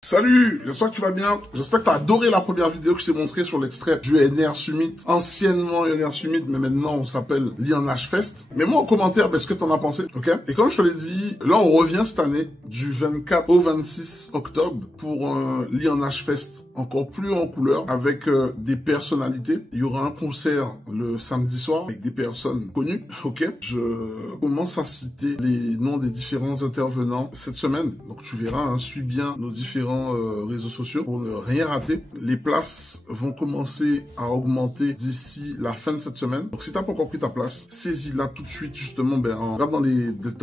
Salut, j'espère que tu vas bien. J'espère que tu as adoré la première vidéo que je t'ai montrée sur l'extrait du NR Summit. Anciennement NR Summit, mais maintenant on s'appelle l'INH Fest. Mets-moi en commentaire ce que tu en as pensé, ok? Et comme je te l'ai dit, là on revient cette année du 24 au 26 octobre pour l'INH Fest encore plus en couleur avec des personnalités. Il y aura un concert le samedi soir avec des personnes connues, ok? Je commence à citer les noms des différents intervenants cette semaine. Donc tu verras, hein, suis bien nos différents réseaux sociaux pour ne rien rater. Les places vont commencer à augmenter d'ici la fin de cette semaine. Donc si t'as pas encore pris ta place, saisis-la tout de suite justement en regardant dans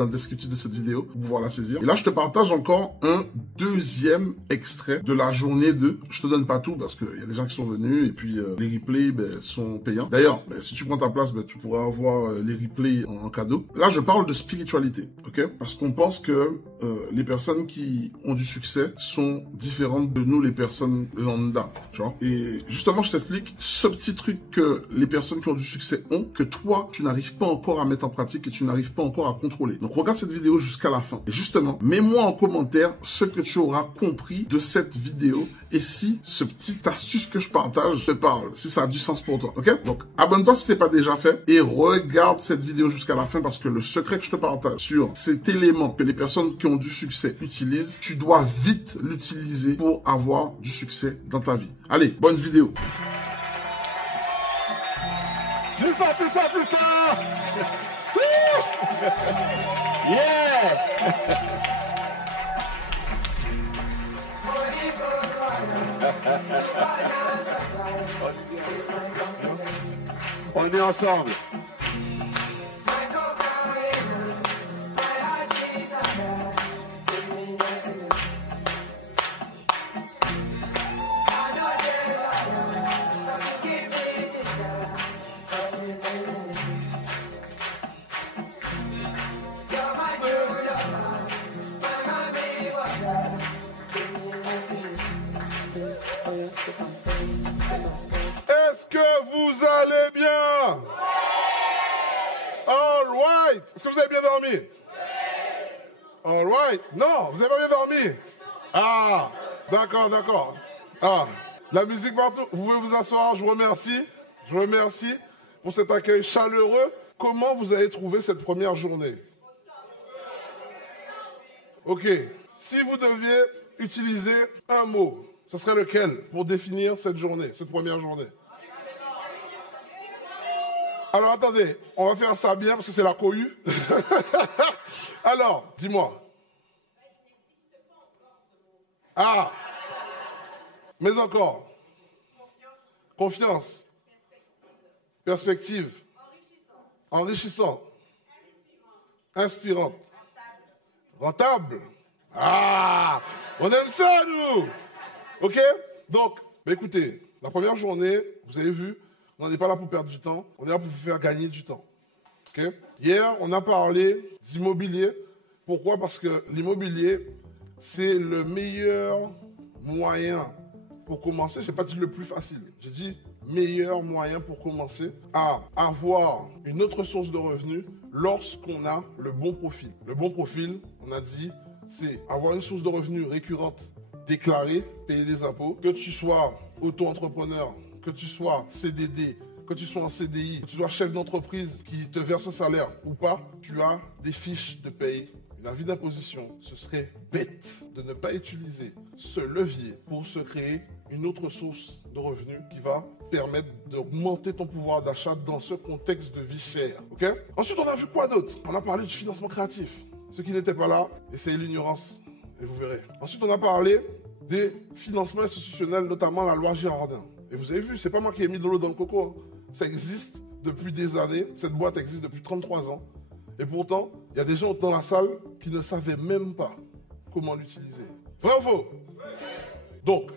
le descriptif de cette vidéo pour pouvoir la saisir. Et là je te partage encore un deuxième extrait de la journée 2. Je te donne pas tout parce qu'il y a des gens qui sont venus et puis les replays sont payants. D'ailleurs, si tu prends ta place, tu pourras avoir les replays en cadeau. Là je parle de spiritualité, ok? Parce qu'on pense que les personnes qui ont du succès sont différentes de nous, les personnes lambda, tu vois. Et justement, je t'explique ce petit truc que les personnes qui ont du succès ont, que toi, tu n'arrives pas encore à mettre en pratique et tu n'arrives pas encore à contrôler. Donc, regarde cette vidéo jusqu'à la fin. Et justement, mets-moi en commentaire ce que tu auras compris de cette vidéo et si ce petit astuce que je partage te parle, si ça a du sens pour toi, ok? Donc, abonne-toi si ce n'est pas déjà fait et regarde cette vidéo jusqu'à la fin parce que le secret que je te partage sur cet élément que les personnes qui ont du succès utilisent, tu dois vite l'utiliser pour avoir du succès dans ta vie. Allez, bonne vidéo. Plus fort, plus fort, plus fort. Yeah. On est ensemble. Est-ce que vous allez bien? All right. Est-ce que vous avez bien dormi? All right. Non, vous n'avez pas bien dormi. Ah, d'accord, d'accord. Ah, la musique partout. Vous pouvez vous asseoir. Je vous remercie. Je vous remercie pour cet accueil chaleureux. Comment vous avez trouvé cette première journée? Ok. Si vous deviez utiliser un mot, ce serait lequel pour définir cette journée, cette première journée? Alors attendez, on va faire ça bien parce que c'est la cohue. Alors, dis-moi. Ah, mais encore. Confiance. Perspective. Enrichissant. Inspirante. Rentable. Ah, on aime ça, nous. Ok? Donc, écoutez, la première journée, vous avez vu, on n'est pas là pour perdre du temps, on est là pour vous faire gagner du temps. Okay? Hier, on a parlé d'immobilier. Pourquoi? Parce que l'immobilier, c'est le meilleur moyen pour commencer. Je n'ai pas dit le plus facile, j'ai dit meilleur moyen pour commencer à avoir une autre source de revenus lorsqu'on a le bon profil. Le bon profil, on a dit, c'est avoir une source de revenus récurrente, déclarée, payer des impôts, que tu sois auto-entrepreneur, que tu sois CDD, que tu sois en CDI, que tu sois chef d'entreprise qui te verse un salaire ou pas, tu as des fiches de paye, une avis d'imposition. Ce serait bête de ne pas utiliser ce levier pour se créer une autre source de revenus qui va permettre d'augmenter ton pouvoir d'achat dans ce contexte de vie chère. Okay? Ensuite, on a vu quoi d'autre? On a parlé du financement créatif. Ceux qui n'étaient pas là, essayez l'ignorance et vous verrez. Ensuite, on a parlé des financements institutionnels, notamment la loi Girardin. Et vous avez vu, c'est pas moi qui ai mis de l'eau dans le coco. Hein. Ça existe depuis des années. Cette boîte existe depuis 33 ans. Et pourtant, il y a des gens dans la salle qui ne savaient même pas comment l'utiliser. Vrai ou faux? Donc,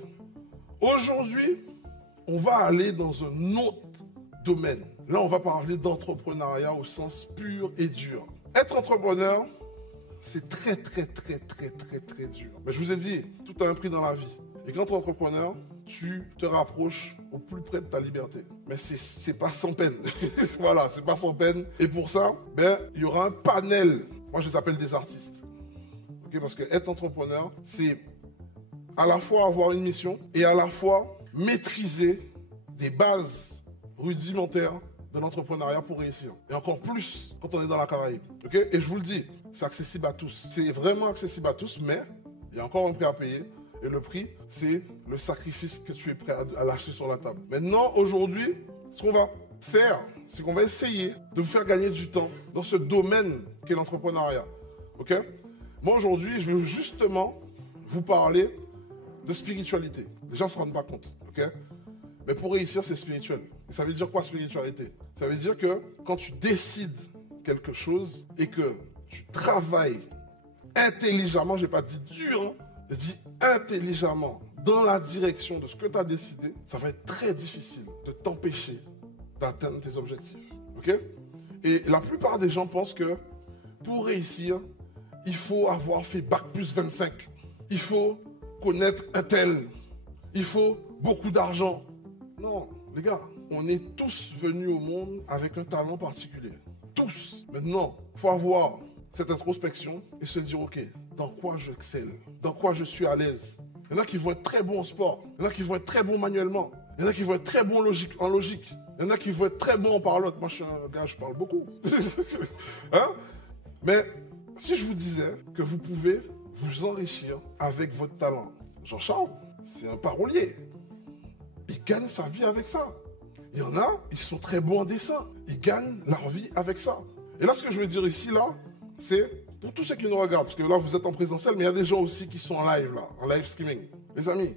aujourd'hui, on va aller dans un autre domaine. Là, on va parler d'entrepreneuriat au sens pur et dur. Être entrepreneur, c'est très dur. Mais je vous ai dit, tout a un prix dans la vie. Et quand tu es entrepreneur, tu te rapproches au plus près de ta liberté. Mais c'est pas sans peine. Voilà, c'est pas sans peine. Et pour ça, il y aura un panel. Moi, je les appelle des artistes. Okay, parce que être entrepreneur, c'est à la fois avoir une mission et à la fois maîtriser des bases rudimentaires de l'entrepreneuriat pour réussir. Et encore plus quand on est dans la Caraïbe. Okay? Et je vous le dis, c'est accessible à tous. C'est vraiment accessible à tous, mais il y a encore un prix à payer. Et le prix, c'est le sacrifice que tu es prêt à lâcher sur la table. Maintenant, aujourd'hui, ce qu'on va faire, c'est qu'on va essayer de vous faire gagner du temps dans ce domaine qu'est l'entrepreneuriat. Ok? Moi, aujourd'hui, je vais justement vous parler de spiritualité. Les gens ne se rendent pas compte. Ok? Mais pour réussir, c'est spirituel. Et ça veut dire quoi, spiritualité? Ça veut dire que quand tu décides quelque chose et que tu travailles intelligemment, je n'ai pas dit dur, hein, je dis intelligemment dans la direction de ce que tu as décidé, ça va être très difficile de t'empêcher d'atteindre tes objectifs. Ok? Et la plupart des gens pensent que pour réussir, il faut avoir fait bac plus 25. Il faut connaître un tel. Il faut beaucoup d'argent. Non, les gars, on est tous venus au monde avec un talent particulier. Tous. Maintenant, il faut avoir cette introspection et se dire, ok, dans quoi j'excelle? Dans quoi je suis à l'aise? Il y en a qui vont être très bons en sport. Il y en a qui vont être très bons manuellement. Il y en a qui vont être très bons en logique. Il y en a qui vont être très bons en parlotte. Moi, je suis un gars, je parle beaucoup. Hein? Mais si je vous disais que vous pouvez vous enrichir avec votre talent. Jean-Charles, c'est un parolier. Il gagne sa vie avec ça. Il y en a, ils sont très bons en dessin. Ils gagnent leur vie avec ça. Et là, ce que je veux dire ici, là, c'est pour tous ceux qui nous regardent, parce que là, vous êtes en présentiel, mais il y a des gens aussi qui sont en live, là, en live streaming. Les amis,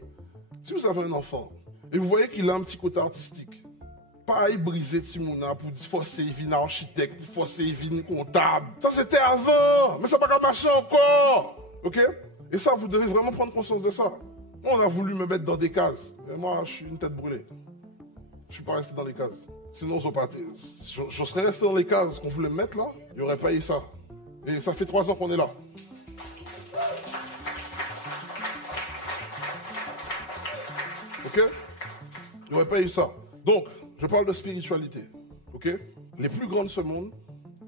si vous avez un enfant, et vous voyez qu'il a un petit côté artistique, pas à briser de Simona pour dire forcer il architecte, pour forcer il comptable. Ça, c'était avant, mais ça n'a pas marché encore. Ok? Et ça, vous devez vraiment prendre conscience de ça. On a voulu me mettre dans des cases. Et moi, je suis une tête brûlée. Je ne suis pas resté dans les cases. Sinon, je serais resté dans les cases qu'on voulait me mettre là, il n'y aurait pas eu ça. Et ça fait 3 ans qu'on est là. Ok? Il n'y aurait pas eu ça. Donc, je parle de spiritualité. Ok? Les plus grands de ce monde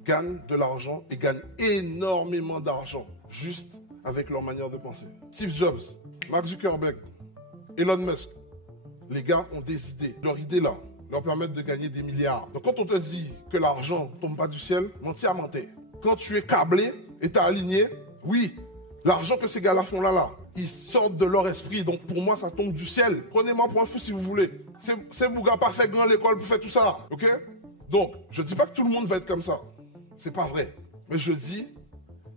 gagnent de l'argent et gagnent énormément d'argent juste avec leur manière de penser. Steve Jobs, Mark Zuckerberg, Elon Musk, les gars ont des idées. Leurs idées là leur permettent de gagner des milliards. Donc quand on te dit que l'argent ne tombe pas du ciel, menti à mentir. Quand tu es câblé et tu es aligné, oui, l'argent que ces gars-là font là, ils sortent de leur esprit. Donc pour moi, ça tombe du ciel. Prenez-moi pour un fou si vous voulez. C'est vous gars pas fait grand l'école pour faire tout ça. Ok? Donc, je ne dis pas que tout le monde va être comme ça. C'est pas vrai. Mais je dis,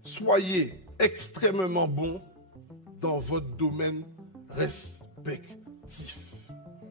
soyez extrêmement bon dans votre domaine respectif.